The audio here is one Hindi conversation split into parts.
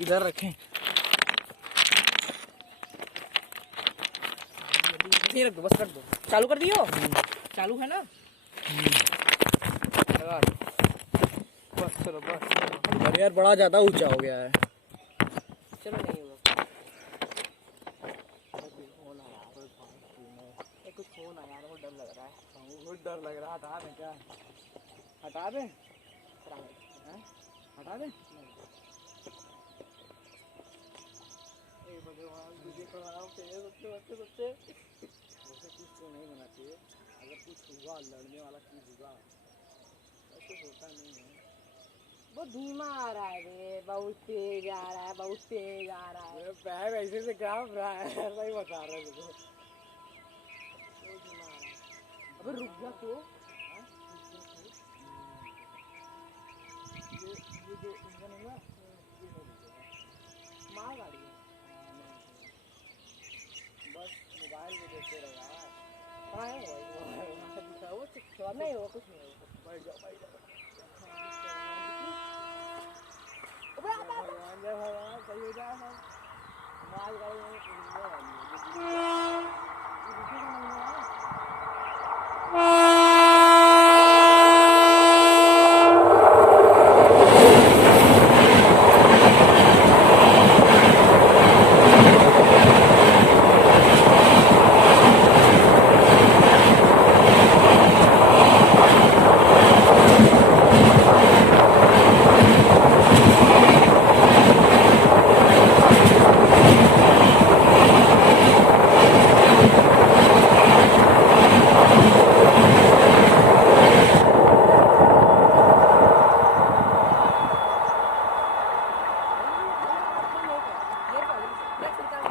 इधर रखें। नहीं रख दो, बस रख दो। चालू कर दियो? चालू है ना? बस चलो बस। अरे यार बड़ा ज्यादा ऊंचा हो गया है। चलो नहीं होगा। कुछ फोन आया यार, वो डर लग रहा है। बहुत डर लग रहा है। हटा दें क्या? हटा दें? हटा दें? भगवान मुझे कराओ के सबसे वैसे कुछ तो नहीं होना चाहिए। अगर कुछ हुआ, लड़ने वाला चीज हुआ, ऐसे होता नहीं है। बहुत धीमा आ रहा है रे, बहुत तेज आ रहा है, बहुत तेज आ रहा है। मेरा पैर ऐसे से कांप रहा है, सही बता रहा है मुझे। बहुत धीमा आ रहा है। अबे रुक जा तो। ये जो इंजन है ना, ये नहीं रुकेगा। मार गाड़ी है। बस मोबाइल में देखते रहे यार। कहाँ है मोबाइल? वो तो नहीं होगा, कुछ नहीं होगा। बैठ जाओ बैठ जाओ। भगवान जय भगवान, सही हो जाए। माल गाड़ी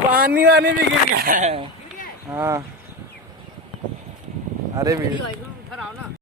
पानी वानी भी गिर गया है। हाँ अरे भी